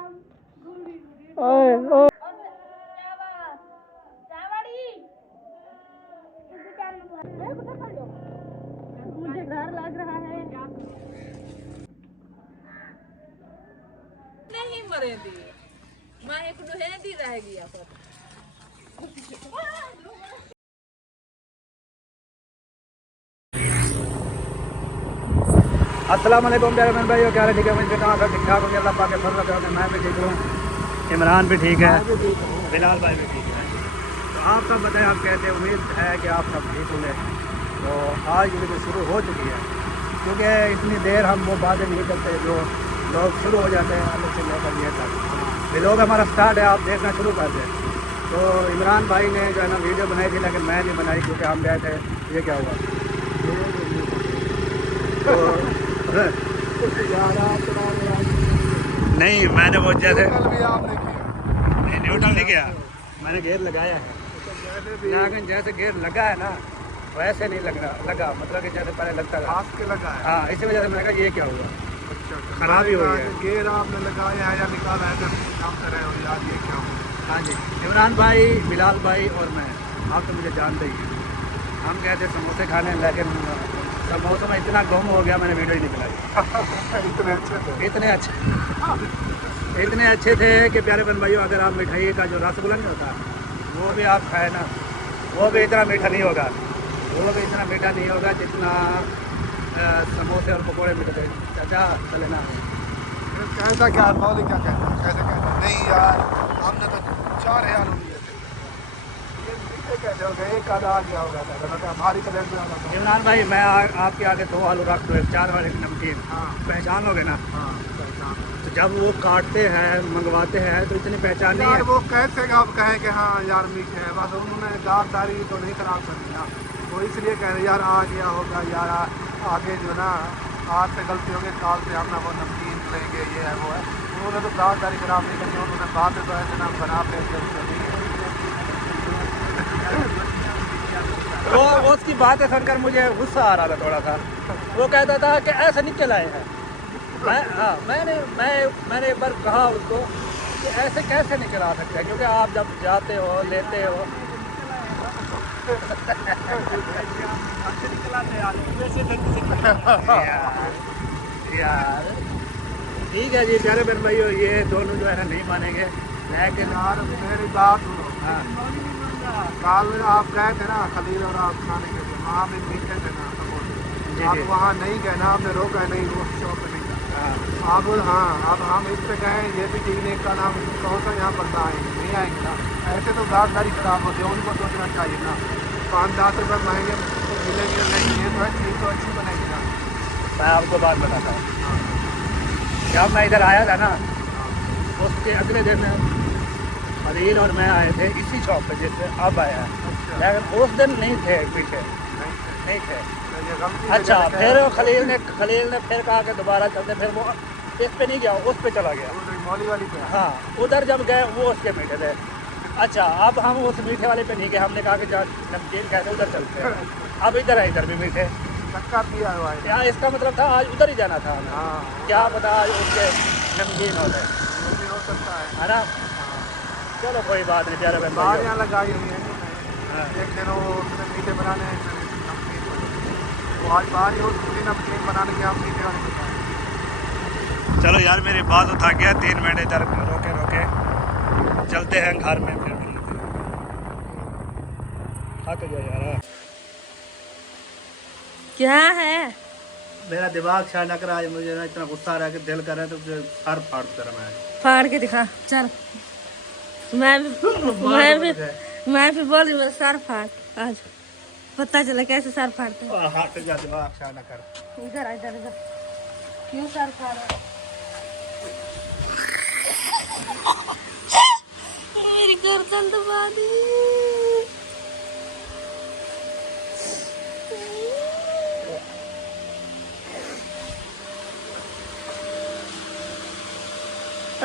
ओए ओए मुझे डर लग रहा है। नहीं मरे दी मैं एक दुहे दी रह गया पर अस्सलाम वालेकुम प्यारे बहन भाइयों, क्या हाल है? ठीक है, मुझे कहाँ सब ठीक ठाक होंगे, अल्लाह पाक के फजल से। मैं भी ठीक हूँ, इमरान भी ठीक है, बिलाल भाई भी ठीक है। तो आप सब बताएं, आप कैसे? उम्मीद है कि आप सब ठीक होंगे। तो आज वीडियो शुरू हो चुकी है, क्योंकि इतनी देर हम वो बातें नहीं करते जो लोग शुरू हो जाते हैं अलग से लेकर ये तक। व्लॉग हमारा स्टार्ट है, आप देखना शुरू कर दें। तो इमरान भाई ने जो है ना वीडियो बनाई थी, लेकिन मैं नहीं बनाई क्योंकि हम गए थे। ये क्या हुआ? तो नहीं, मैंने वो जैसे नहीं न्यूट्रल नहीं किया, मैंने गेयर लगाया है, लेकिन जैसे गेयर लगा है ना वैसे नहीं लगा मतलब कि जैसे पहले लगता था के लगा है। हाँ, इसी वजह से मैंने कहा ये क्या हुआ, खराबी हो गई है। गेयर आपने लगाया है या निकाला है जब काम कर रहे हो यार, ये क्या हुआ? हाँ जी, इमरान भाई, बिलाल भाई और मैं, आप तो मुझे जानते ही हैं। हम गए थे समोसे खाने, लेकिन समोसे में इतना गुम हो गया मैंने वीडियो ही नहीं बनाई। इतने अच्छे थे कि प्यारे बहन भाइयों, अगर आप मिठाई का जो रसगुल्ला नहीं होता वो भी आप खाए ना, वो भी इतना मीठा नहीं होगा, जितना समोसे और पकौड़े मीठे थे। चाचा चले ना, कैसा क्या मौलिक क्या कहता है, कैसे कहता है? नहीं यार, हमने तो 4000 लिए थे, ये मीठे कैसे हो गए? एक आधा आ गया होगा हमारी प्लेट में। इमरान भाई मैं आपके आगे 2 आलू रख दो, 4 वाले नमकीन। हाँ, पहचान लोगे ना? हाँ पहचान। तो जब वो काटते हैं मंगवाते हैं तो इतनी पहचान नहीं यार है। वो कैसे आप कहें कि हाँ यार मीठे है, बस उन्होंने दावदारी तो नहीं खराब कर दी ना, तो इसलिए कह रहे यार आ गया होगा यार, आगे जो ना आज से गलती होगी, काल से हम ना वो नमकीन लेंगे, ये है वो है। उन्होंने तो दावदारी खराब नहीं करी, उन्होंने बात तो ऐसे ना बना पे वो उसकी बातें सुनकर मुझे गुस्सा आ रहा था थोड़ा सा। वो कहता था कि ऐसे निकल आए हैं। मैंने एक बार कहा उसको कि ऐसे कैसे निकल आ सकते हैं, क्योंकि आप जब जाते हो लेते हो यार ठीक है जी प्यारे बहन भाइयों, ये दोनों जो है ना नहीं मानेंगे, लेकिन यार मेरी बात सुनो। हाँ कल आप गए थे ना खलील और आप खाने के लिए, वहाँ भी मीठे थे ना समोसे, आप वहाँ नहीं गए ना, आपने रोका नहीं, वो शॉप पे नहीं गए आप। हाँ, अब हम इस पे गए, ये भी ठीक नहीं का नाम कौन सा यहाँ पर आएंगे, नहीं आएंगे ना, ऐसे तो दावदारी खराब होती है, उनको सोचना चाहिए ना। 5-10 रुपये महंगे मिलेंगे, नहीं ये तो है चीज़ तो अच्छी बनेगी ना। मैं आपको बात बताता हूँ, जब मैं इधर आया था ना उसके अगले दिन खलील और मैं आए थे इसी शॉप पे जिससे अब आया, लेकिन उस दिन नहीं थे पीछे, नहीं थे। अच्छा, फिर खलील ने फिर कहा कि दोबारा चलते, फिर वो इस पे नहीं गया, उस पे चला गया। मौली वाली पे हाँ, उधर जब गए वो उसके मीठे थे। अच्छा, अब हम उस मीठे वाले पे नहीं गए, हमने कहा कि नमकीन कहते उधर चलते हैं। अब इधर है, इधर भी मीठे। धक्का दिया हुआ है यहाँ इसका मतलब था आज उधर ही जाना था हमें। हाँ, क्या पता आज उसके नमकीन होते, हो सकता है ना? चलो कोई बात नहीं प्यारे बहन बाहर भाइयों। यहाँ लगाई हुई है। हाँ। एक दिन वो उसने मीठे बनाने नमकीन, वो आज बाहर ही उसकी नमकीन बनाने के हम मीठे वाले बनाए। चलो यार, मेरी बात तो थक गया, 3 मिनट इधर रोके चलते हैं घर में, फिर थक गया यार। क्या है? मेरा दिमाग शायद ना कर, आज मुझे ना इतना गुस्सा आ रहा है कि दिल कर रहा है तो सर फाड़ कर मैं फाड़ के दिखा, चल। मैं भी बोल रही हूँ सर फाड़, आज पता चला कैसे सर फाड़ते हैं। हाथ जा, दिमाग शायद ना कर। इधर क्यों सर फाड़ा? मेरी गर्दन दबा दी।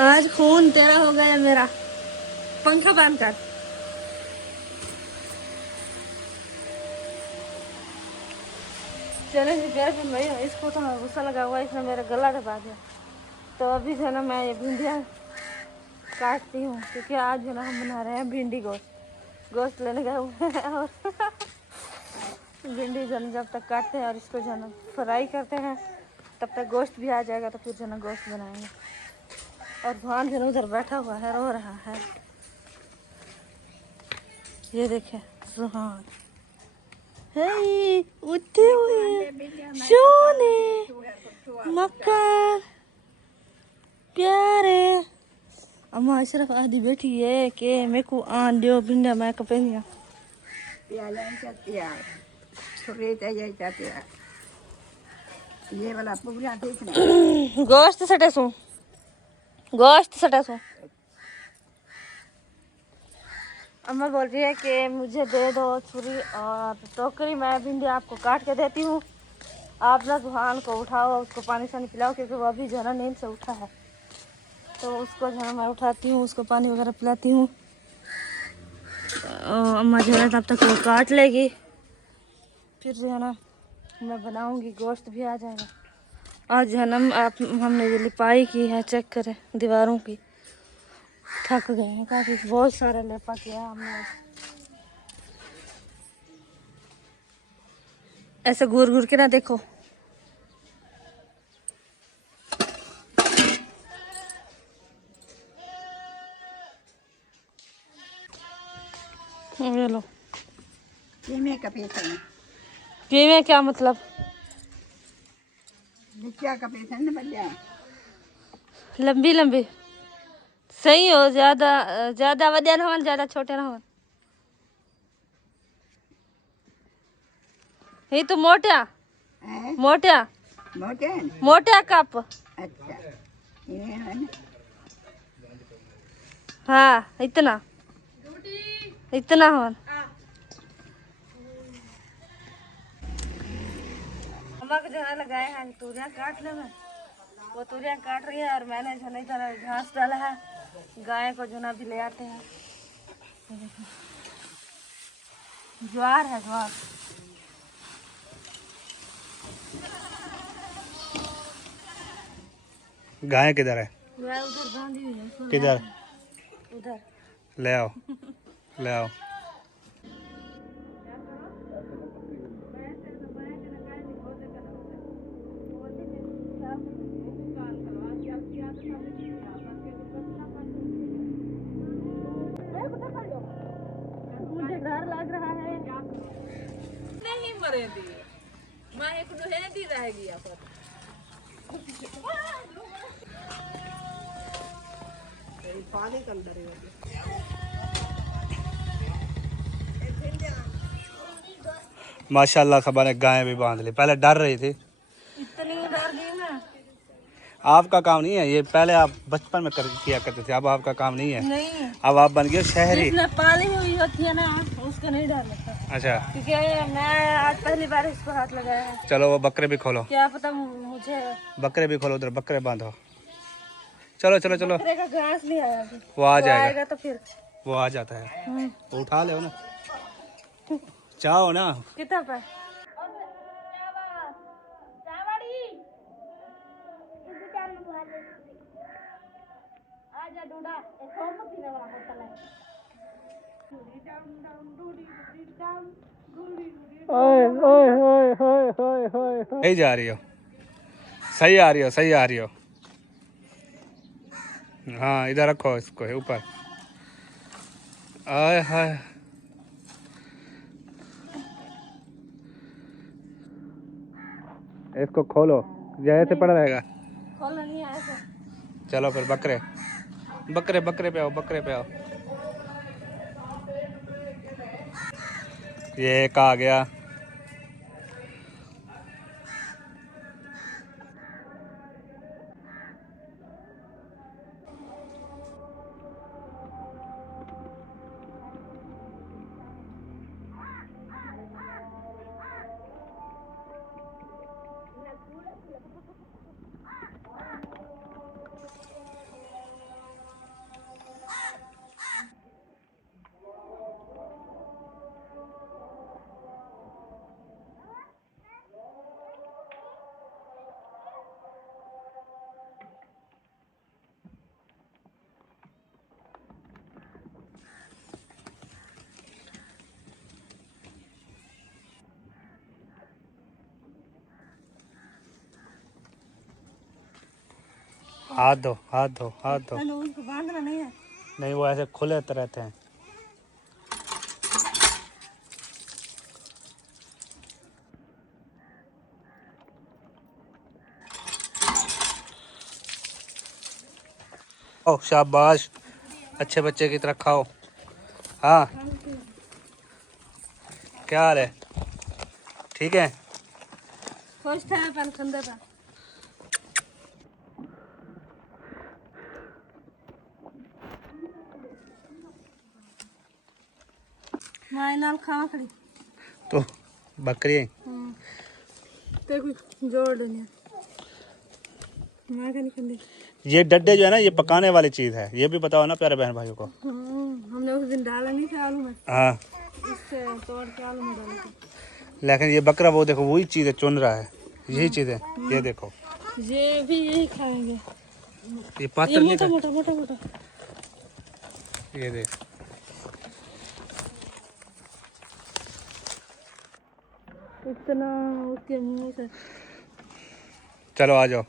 आज खून तेरा हो गया मेरा। पंखा बंद कर। चले जी प्यारे भाई, इसको तो गुस्सा लगा हुआ, इसने मेरा गला दबा दिया। तो अभी जो है ना मैं ये भिंडियाँ काटती हूँ, क्योंकि आज जो ना हम बना रहे हैं भिंडी गोश्त लेने गए हुए हैं। और भिंडी जो जब तक काटते हैं और इसको जो ना फ्राई करते हैं तब तक गोश्त भी आ जाएगा, तो फिर जो ना गोश्त बनाएंगे। और भान जो उधर बैठा हुआ है, रो रहा है। ये देखे सुहान उठे हुए सोने मक्का प्यारे। अम्मा सिर्फ आधी बैठी है कि मेरे को आन दियो भिंडा मैं कपेंगे ये वाला पूरा देखना। गोश्त सटे सू अम्मा बोल रही है कि मुझे दे दो छुरी और टोकरी, मैं भिंडी आपको काट के देती हूँ। आप ना सुहान को उठाओ, उसको पानी शानी पिलाओ, क्योंकि वो अभी जो है ना नींद से उठा है। तो उसको जो है मैं उठाती हूँ, उसको पानी वगैरह पिलाती हूँ। अम्मा जो है तब तक वो काट लेगी, फिर जो है ना मैं बनाऊँगी, गोश्त भी आ जाएगा। आज जो है ना हमने ये लिपाई की है, चेक करें दीवारों की। थक गए हैं काफी, बहुत सारा लेपा किया हमने। ऐसे घूर घूर के ना देखो। ये लो कीमे का पैसा है, पीवे क्या मतलब? क्या का पैसा है ना भैया। लंबी लंबी सही हो, ज्यादा ज्यादा वड्या ना हो, ज्यादा छोटे ना हो। ये तो मोटा हैं? मोटा मोटे हैं? मोटा कप। अच्छा ये है ना। हाँ इतना इतना हो। अम्मा को जो है लगाए हैं तूरियाँ काट ले में, वो तूरियाँ काट रही है और मैंने जो नहीं इधर घास डाला है। गाय को जो ना भी ले आते हैं। ज्वार है ज्वार। गाय किधर है? गाय उधर बांधी हुई है, उसको ले किधर? आओ। उधर ले आओ, ले आओ। मुझे डर लग रहा है। नहीं मरे दी माँ एक है दी रहेगी यहाँ पर। पानी के अंदर माशाल्लाह खबर ने गाय भी बांध ली, पहले डर रही थी। इतनी डर गई मैं। आपका काम नहीं है ये, पहले आप बचपन में किया करते थे, अब आपका काम नहीं है। नहीं, अब आप बन गए शहरी। जिसने पाली हुई होती है ना उसको नहीं डर लगता, अच्छा क्योंकि मैं आज पहली बार इसको हाथ लगाया है। चलो वो बकरे भी खोलो, क्या पता मुझे बकरे भी खोलो, उधर बकरे बांधो। चलो चलो चलो, बकरे का घास नहीं आया अभी, वो आ वो जाएगा, आएगा तो फिर। वो आ जाता है, वो उठा ले ना, चाहो ना। कितना पे सही जा रही हो, सही आ रही हो, सही आ रही हो। हाँ इधर रखो इसको ऊपर। आय हाय, इसको खोलो, जैसे पड़ा रहेगा। खोलना नहीं है ऐसे। चलो फिर बकरे बकरे बकरे पे आओ, बकरे पे आओ। ये एक आ गया। हाथ धो हाथ धो हाथ धो। उसको बांधना नहीं है। नहीं वो ऐसे खुले रहते हैं। ओ शाबाश, अच्छे बच्चे की तरह खाओ। हाँ क्या हाल है? ठीक है। खुश था पन खंदे था। माय नाल खावा खड़ी तो बकरी ते कुछ जोड़ देने मां का नहीं खंदे। ये डड्डे जो है ना, ये पकाने वाली चीज़ है, ये भी बताओ ना प्यारे बहन भाइयों को। हमने उस दिन डाला नहीं था आलू में। हाँ इससे तोड़ के आलू में डाला था। लेकिन ये बकरा वो देखो वही चीज़ है, चुन रहा है, यही चीज़ है। ये देखो, ये भी यही खाएंगे। ये ये पात्र नहीं मोटा था। मोटा मोटा मोटा। ये देख, इतना उसके मुंह से। चलो आ जाओ।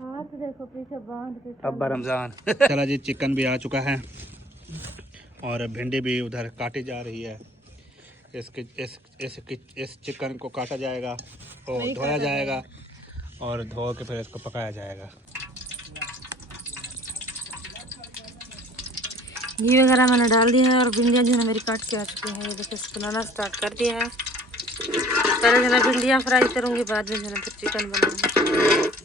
हाथ देखो पीछे बांध के। अब रमजान चला जी, चिकन भी आ चुका है और भिंडी भी उधर काटी जा रही है। इस चिकन को काटा जाएगा और धोया जाएगा और धो के फिर इसको पकाया जाएगा। घी वगैरह मैंने डाल दिया है और भिंडियाँ जो है मेरी काट के आ चुकी हैं। ये देखिए इसको बनाना स्टार्ट कर दिया है। पहले जो है भिंडियाँ फ्राई करूँगी, बाद में जो है फिर चिकन बनाऊँगी।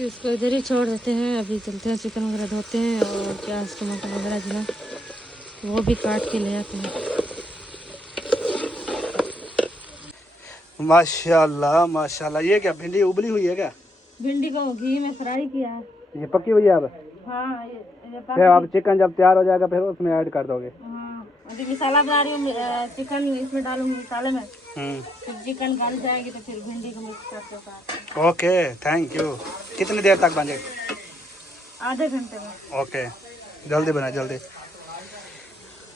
इसको इधर ही छोड़ देते हैं। अभी चलते हैं चिकन वगैरह धोते हैं और प्याज टमाटर वगैरह जो है वो भी काट के ले आते हैं। माशाल्लाह माशाल्लाह। ये क्या भिंडी उबली हुई है क्या? भिंडी को घी में फ्राई किया है। ये पकी हुई है अब? हाँ फिर अब चिकन जब तैयार हो जाएगा फिर उसमें ऐड कर दोगे? हाँ, अभी मसाला बना रही हूँ। चिकन इसमें डालूंगी मसाले में, फिर चिकन गल जाएगी तो फिर भिंडी को मिक्स करके उतारते हैं। Okay thank you. कितनी देर तक बने? आधे घंटे में। ओके जल्दी बना जल्दी।